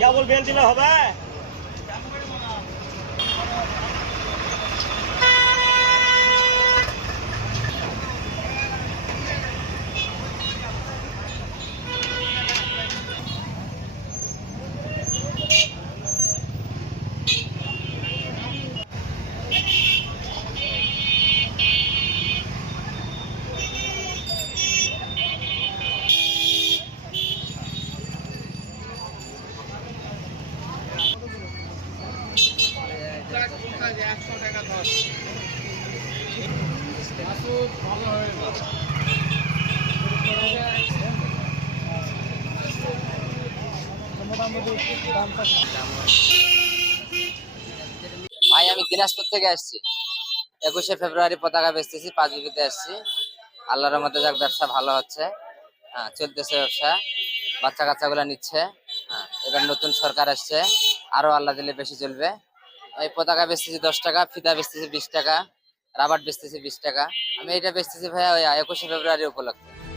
কেবল bell দিলে হবে? ভাই আমি দিনাজপুর থেকে আসছি। 21শে ফেব্রুয়ারি পতাকা বেচতেছি, 5 বিঘিতে আসছি। আল্লাহর রহমতে যাক ব্যবসা ভালো হচ্ছে। হ্যাঁ, চলতেছে ব্যবসা। বাচ্চা কাচ্চা গুলা নিচ্ছে। হ্যাঁ, এবার নতুন সরকার আসছে, আরো আল্লাহ দিলে বেশি চলবে। এই পতাকা বেচতেছি 10 টাকা, ফিতা বেচতেছি 20 টাকা, রাবার বেচতেছি 20 টাকা। আমি এটা বেচতেছি ভাইয়া ওই 21শে ফেব্রুয়ারি উপলক্ষে।